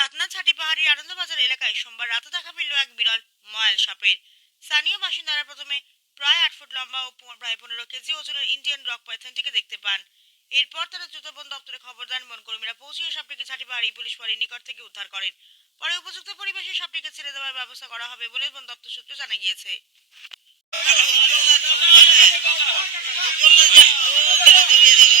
ছাতনাছাটি পাহাড়ি আনন্দবাজার এলাকায় সোমবার রাতে দেখা মিলল এক বিরল ময়াল সাপের। স্থানীয় বাসিন্দারা প্রথমে প্রায় আট ফুট লম্বা ও প্রায় পনেরো কেজি ওজনের ইন্ডিয়ান রক পয়থনটিকে দেখতে পান। এরপর তারা জুতবন দপ্তরে খবর দেন বনকর্মীরা পৌঁছিয়ে সাপটিকে ছাটিপাহাড়ি পুলিশ বাড়ির নিকট থেকে উদ্ধার করেন। পরে উপযুক্ত পরিবেশে সাপটিকে ছেড়ে দেওয়ার ব্যবস্থা করা হবে বলে বন দপ্তর সূত্রে জানা গিয়েছে। ধরিয়ে দেবে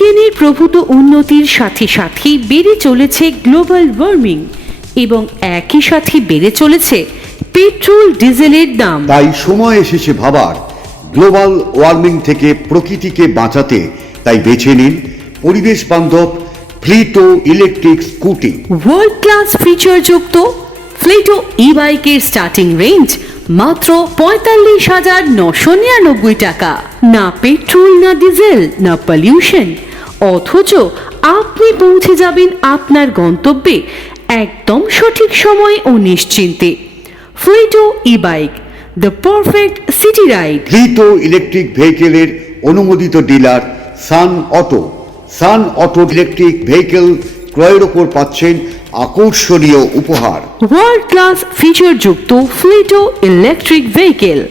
বিজ্ঞানের প্রভূত উন্নতির সাথে সাথে বেড়ে চলেছে গ্লোবাল ওয়ার্মিং এবং একই সাথে বেড়ে চলেছে পেট্রোল ডিজেলের দাম। তাই সময় এসেছে ভাবার। গ্লোবাল ওয়ার্মিং থেকে প্রকৃতিকে বাঁচাতে তাই বেছে নিন পরিবেশ বান্ধব Fleeto electric scooty. World class feature যুক্ত ফ্লেটো ই বাইকের স্টার্টিং রেঞ্জ মাত্র পঁয়তাল্লিশ হাজার নশো নিরানব্বই টাকা। না পেট্রোল না ডিজেল না পলিউশন অথচ আপনি পৌঁছে যাবেন আপনার গন্তব্যে একদম সঠিক সময় ও নিশ্চিন্তে। Fleeto e bike the perfect city ride Fleeto electric ভেহিকেলের অনুমোদিত dealer Sun Auto Sun Auto electric vehicle ক্রয়ের ওপর পাচ্ছেন আকর্ষণীয় উপহার। ওয়ার্ল্ড ক্লাস ফিচারযুক্ত ফ্লিটো ইলেকট্রিক ভেহিকেল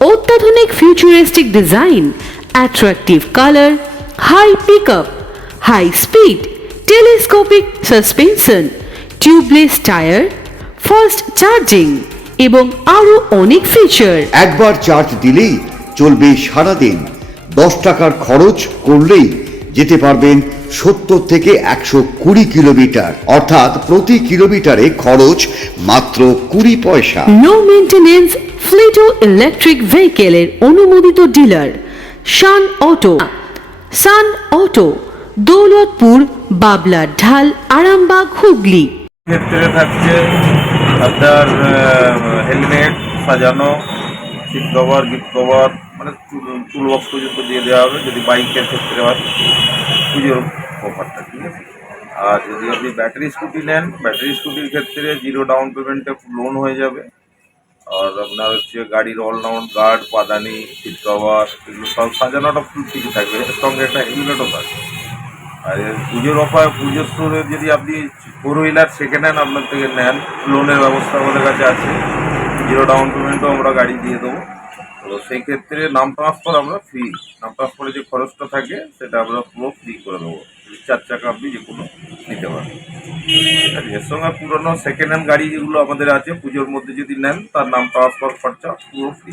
অত্যাধুনিক futuristic design attractive colour high pickup high speed telescopic suspension tubeless tyre fast charging এবং আরও অনেক ফিচার একবার চার্জ দিলেই চলবে সারাদিন। দশ টাকার খরচ করলেই যেতে পারবেন সত্তর থেকে একশো কুড়ি কিলোমিটার। অর্থাৎ প্রতি কিলোমিটারে খরচ মাত্র কুড়ি পয়সা। নো মেনটেনেন্স ফ্লিটো ইলেকট্রিক ভেহিকেলের অনুমোদিত dealer Shan Auto Sun Auto, Daulatpur, Babla Dhal, Arambagh, Hooghly. ক্ষেত্রে থাকছে আপনার হেলমেট, সাজানো সিট কভার গিফট কভার মানে টুল বক্স পর্যন্ত দিয়ে দেওয়া হবে, যদি বাইকের ক্ষেত্রে হয়, পুজোর অফারটা ঠিক আছে? আর যদি আপনি ব্যাটারি স্কুটি নেন ব্যাটারি স্কুটির ক্ষেত্রে জিরো ডাউন পেমেন্টে লোন হয়ে যাবে। আর আপনার হচ্ছে গাড়ির অলরাউন্ড গার্ড পাদানি সিট কভার এগুলো সব সাজানোটা ফুল কিছু থাকবে। এর সঙ্গে একটা হেলমেটও থাকবে। আর পুজোর অফার পুজোর স্টোরে যদি আপনি ফোর হুইলার সেকেন্ড হ্যান্ড আপনার থেকে নেন লোনের ব্যবস্থা আমাদের কাছে আছে। জিরো ডাউন পেমেন্টও আমরা গাড়ি দিয়ে দেবো। তো সেই ক্ষেত্রে নাম ট্রান্সফার আমরা ফ্রি নাম ট্রান্সফারে যে খরচটা থাকে, সেটা আমরা পুরো ফ্রি করে দেবো। চার চাকা আপনি যে কোনো নিতে পারেন। এর সঙ্গে পুরোনো সেকেন্ড হ্যান্ড গাড়ি যেগুলো আমাদের আছে, পুজোর মধ্যে যদি নেন, তার নাম ট্রান্সফার খরচা পুরো ফ্রি